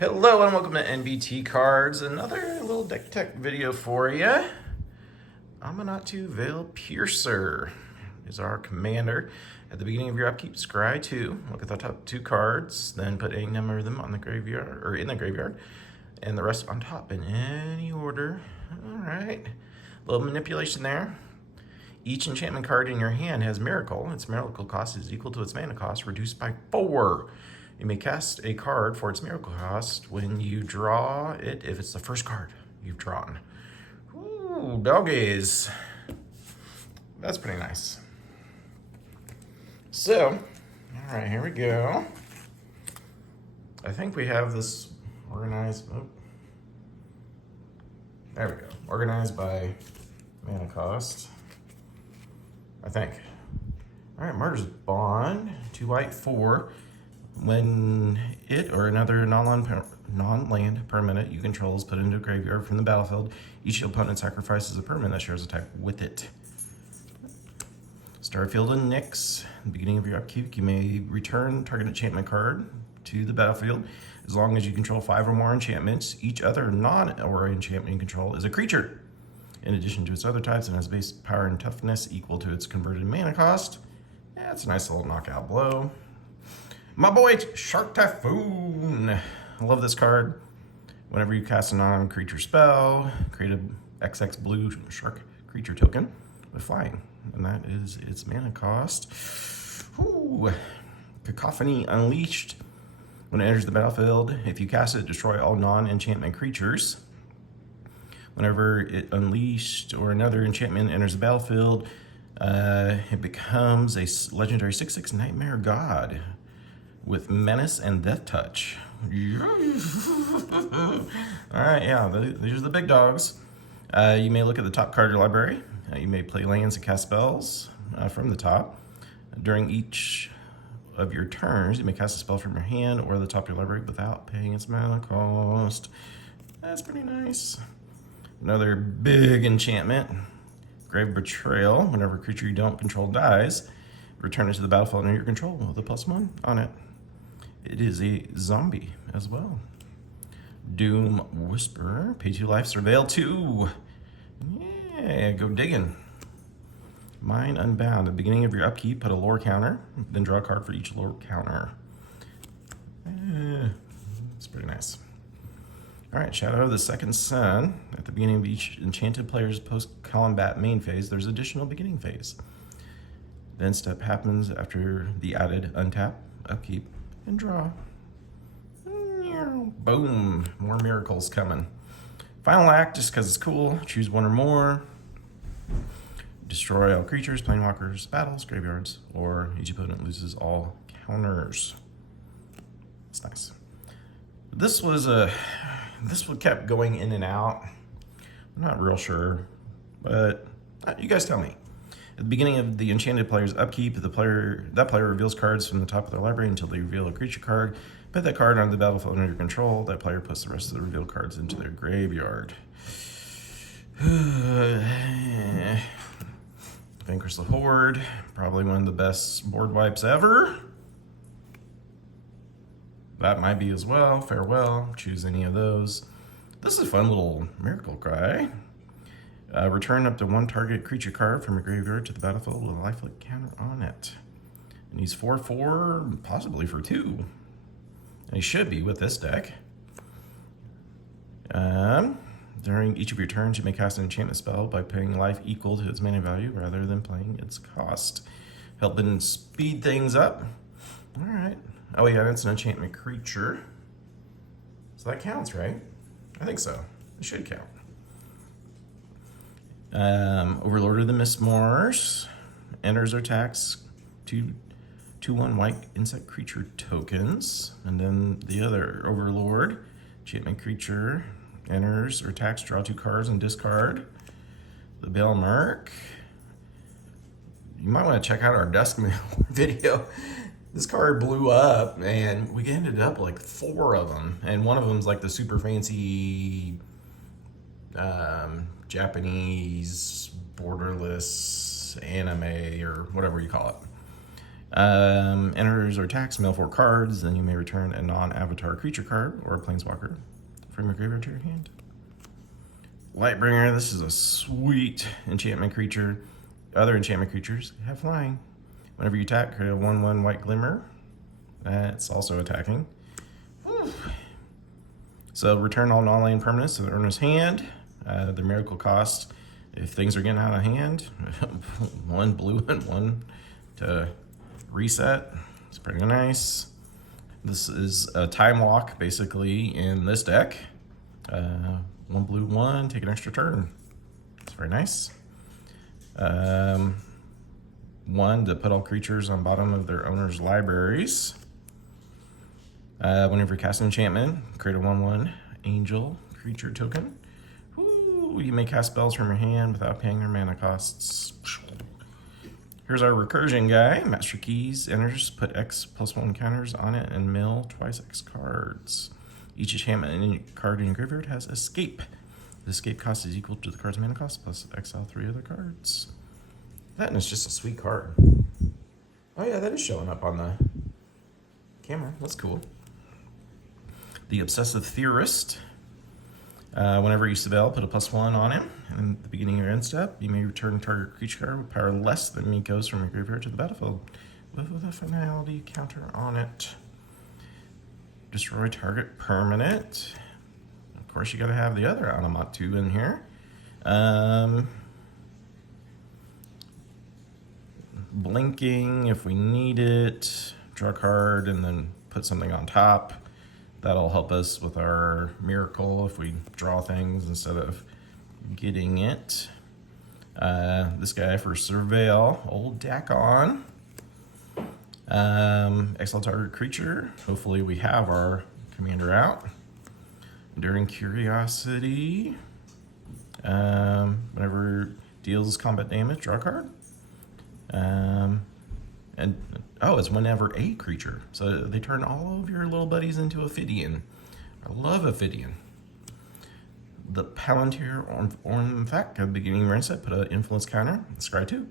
Hello and welcome to NBT Cards. Another little deck tech video for you. Amanatu Veil Piercer is our commander. At the beginning of your upkeep, scry 2. Look at the top 2 cards, then put any number of them on the graveyard or in the graveyard, and the rest on top in any order. Alright. A little manipulation there. Each enchantment card in your hand has Miracle. Its Miracle cost is equal to its mana cost, reduced by 4. You may cast a card for its Miracle cost when you draw it if it's the first card you've drawn. Ooh, doggies. That's pretty nice. So, all right, here we go. I think we have this organized. Oh, there we go. Organized by mana cost, I think. All right, Martyr's Bond, 2 white, 4. When it or another non-land permanent you control is put into a graveyard from the battlefield, each opponent sacrifices a permanent that shares a type with it. Starfield and Nyx. At the beginning of your upkeep, you may return target enchantment card to the battlefield as long as you control 5 or more enchantments. Each other non-aura enchantment you control is a creature. In addition to its other types, and has base power and toughness equal to its converted mana cost. Yeah, it's a nice little knockout blow. My boy, Shark Typhoon. I love this card. Whenever you cast a non-creature spell, create a XX blue shark creature token with flying. And that is its mana cost. Ooh. Cacophony Unleashed. When it enters the battlefield, if you cast it, destroy all non-enchantment creatures. Whenever it unleashed or another enchantment enters the battlefield, it becomes a legendary 6/6 Nightmare God with Menace and Death Touch. Alright, yeah, these are the big dogs. You may look at the top card of your library. You may play lands and cast spells from the top. During each of your turns, you may cast a spell from your hand or the top of your library without paying its mana cost. That's pretty nice. Another big enchantment. Grave Betrayal. Whenever a creature you don't control dies, return it to the battlefield under your control with a +1 on it. It is a zombie as well. Doom Whisperer. Pay 2 life. Surveil 2. Yeah, go digging. Mind Unbound. At the beginning of your upkeep, put a lore counter, then draw a card for each lore counter. It's pretty nice. All right, Shadow of the Second Sun. At the beginning of each enchanted player's post-combat main phase, there's additional beginning phase. Then step happens after the added untap, upkeep, and draw. Boom, more miracles coming. Final act, just because it's cool, choose one or more. Destroy all creatures, planewalkers, battles, graveyards, or each opponent loses all counters. It's nice. This one kept going in and out. I'm not real sure, but you guys tell me. At the beginning of the enchanted player's upkeep, that player reveals cards from the top of their library until they reveal a creature card. Put that card on the battlefield under your control. That player puts the rest of the revealed cards into their graveyard. Vanquish the Horde, probably one of the best board wipes ever. That might be as well. Farewell. Choose any of those. This is a fun little miracle cry. Return up to 1 target creature card from your graveyard to the battlefield with a lifelink counter on it. And he's 4/4, possibly for 2. And he should be with this deck. During each of your turns, you may cast an enchantment spell by paying life equal to its mana value rather than playing its cost. Helping speed things up. All right. Oh yeah, it's an enchantment creature. So that counts, right? I think so. It should count. Overlord of the Mistmores. Enters or attacks 2/1 white insect creature tokens. And then the other Overlord, enchantment creature, enters or attacks, draw 2 cards and discard. The Belmark. You might want to check out our Dusk Mail video. This card blew up, and we ended up like 4 of them. And one of them's like the super fancy Japanese borderless anime or whatever you call it. Enters or attacks, mill 4 cards, then you may return a non-avatar creature card or a planeswalker from your graveyard to your hand. Lightbringer, this is a sweet enchantment creature. Other enchantment creatures have flying. Whenever you attack, create a 1/1 white glimmer. That's also attacking. Whew. So return all non-land permanents to the owner's hand. The miracle cost, if things are getting out of hand, 1 blue and 1 to reset. It's pretty nice. This is a time walk basically in this deck. 1 blue, 1, take an extra turn. It's very nice. 1 to put all creatures on bottom of their owner's libraries. Whenever you cast an enchantment, create a 1/1 angel creature token. Ooh, you may cast spells from your hand without paying their mana costs. Here's our recursion guy. Master Keys enters, put X+1 counters on it, and mill twice X cards. Each enchantment card in your graveyard has escape. The escape cost is equal to the card's mana cost plus exile 3 other cards. That is just a sweet card. Oh yeah, that is showing up on the camera. That's cool. The Obsessive Theorist. Whenever you spell, put a +1 on him. And at the beginning of your end step, you may return target creature card with power less than Miko's from your graveyard to the battlefield with a finality counter on it. Destroy target permanent. Of course, you gotta have the other Anamatu in here. Blinking if we need it. Draw a card and then put something on top. That'll help us with our miracle if we draw things instead of getting it. This guy for Surveil, old Dakon. Exile target creature. Hopefully we have our commander out. Enduring Curiosity. Whenever deals combat damage, draw a card. It's whenever a creature. So they turn all of your little buddies into Ophidian. I love Ophidian. The Palantir Ornithak, at the beginning of your end step, put an influence counter, scry 2.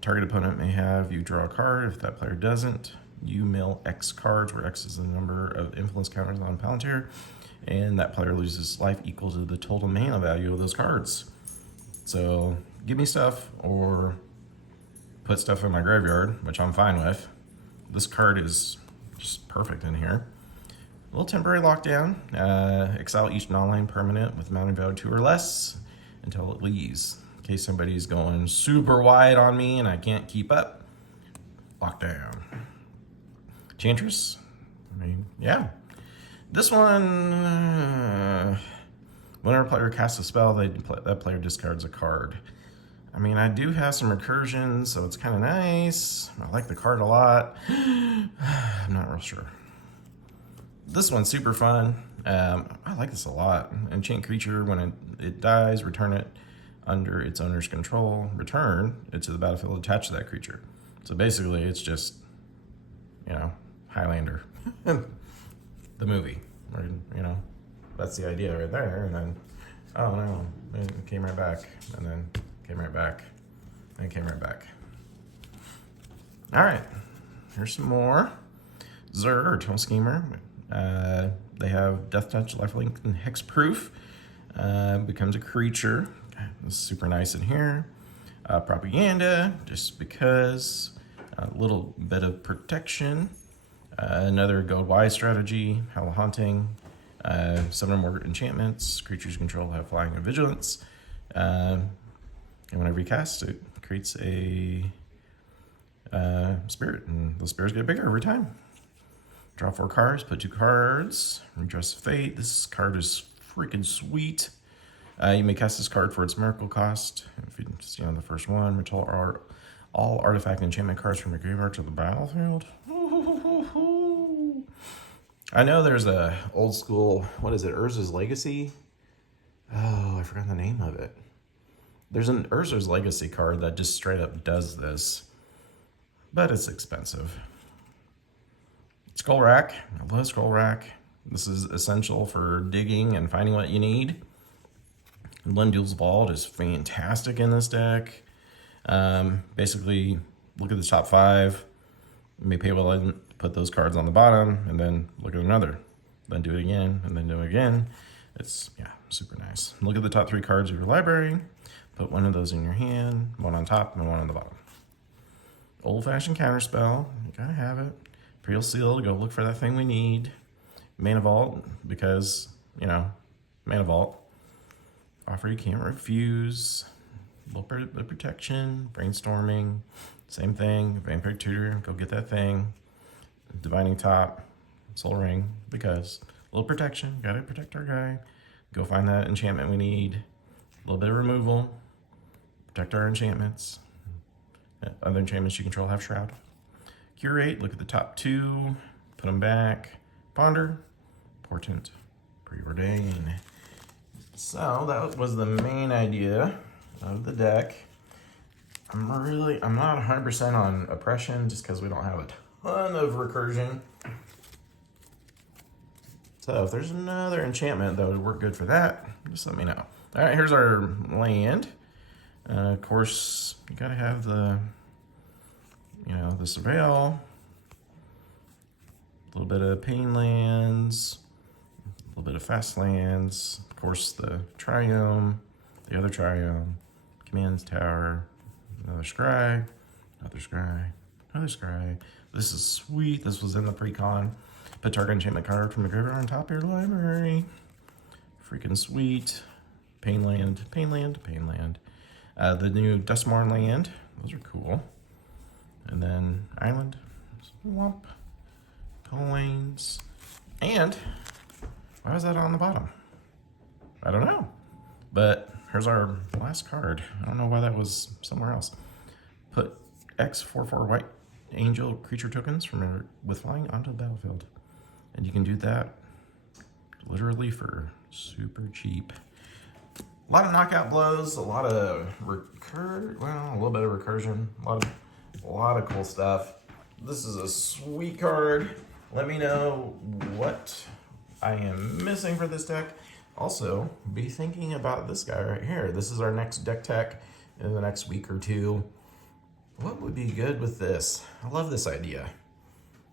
Target opponent may have you draw a card. If that player doesn't, you mill X cards, where X is the number of influence counters on Palantir, and that player loses life equal to the total mana value of those cards. So give me stuff or put stuff in my graveyard, which I'm fine with. This card is just perfect in here. A little temporary lockdown. Exile each non-land permanent with mounting value 2 or less until it leaves. In case somebody's going super wide on me and I can't keep up. Lockdown. Enchantress. I mean, yeah. This one, whenever a player casts a spell, that player discards a card. I mean, I do have some recursion, so it's kind of nice. I like the card a lot. I'm not real sure. This one's super fun. I like this a lot. Enchant creature, when it dies, return it under its owner's control. Return it to the battlefield attached to that creature. So basically, it's just, Highlander. The movie. Or, that's the idea right there. And then, oh no, it came right back. And then came right back, and came right back. All right, here's some more. Zur, or Tunnel Schemer. They have Death Touch, Lifelink, and Hexproof. Becomes a creature. This is super nice in here. Propaganda, just because. A little bit of protection. Another Gold-wise strategy. Howl Haunting. 7 or more enchantments. Creatures you control have flying and vigilance. And whenever you cast, it creates a spirit, and those spirits get bigger every time. Draw 4 cards, put 2 cards, Redress of Fate. This card is freaking sweet. You may cast this card for its miracle cost. If you see on the first one, return all artifact and enchantment cards from your graveyard to the battlefield. I know there's a old school, what is it, Urza's Legacy? Oh, I forgot the name of it. There's an Urza's Legacy card that just straight up does this, but it's expensive. Skull Rack. I love Skull Rack. This is essential for digging and finding what you need. Lendul's Vault is fantastic in this deck. Basically, look at the top 5. You may be able to put those cards on the bottom and then look at another. Then do it again and then do it again. It's, yeah, super nice. Look at the top 3 cards of your library. Put one of those in your hand, one on top and one on the bottom. Old-fashioned counterspell, you gotta have it. Peel Seal, go look for that thing we need. Mana Vault, because, you know, Mana Vault. Offer you can't refuse. Little bit of protection, brainstorming, same thing. Vampire Tutor, go get that thing. Divining Top, Soul Ring, because a little protection, gotta protect our guy. Go find that enchantment we need. A little bit of removal, protect our enchantments. Other enchantments you control have Shroud. Curate, look at the top 2, put them back. Ponder, Portent, Preordain. So that was the main idea of the deck. I'm not 100% on Oppression just because we don't have a ton of recursion. So if there's another enchantment that would work good for that, just let me know. All right, here's our land. Of course, you gotta have the, you know, the Surveil, a little bit of Pain Lands, a little bit of Fast Lands, of course the Triome, the other Triome, Command Tower, another Scry, another Scry, another Scry. This is sweet. This was in the pre-con. Put target enchantment card from the graveyard on top of your library. Freaking sweet. Pain Land, Pain Land, Pain Land. The new Dustmourn land. Those are cool. And then Island, Swamp, Coins. And why was that on the bottom? I don't know. But here's our last card. I don't know why that was somewhere else. Put X 4/4 white angel creature tokens from with flying onto the battlefield. And you can do that literally for super cheap. A lot of knockout blows, a lot of a little bit of recursion, a lot of cool stuff. This is a sweet card. Let me know what I am missing for this deck. Also, be thinking about this guy right here. This is our next deck tech in the next week or 2. What would be good with this? I love this idea.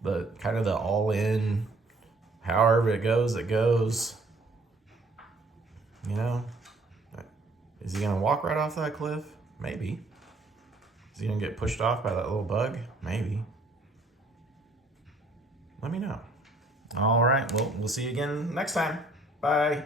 The kind of the all-in, however it goes, it goes. You know? Is he gonna walk right off that cliff? Maybe. Is he gonna get pushed off by that little bug? Maybe. Let me know. All right, well, we'll see you again next time. Bye.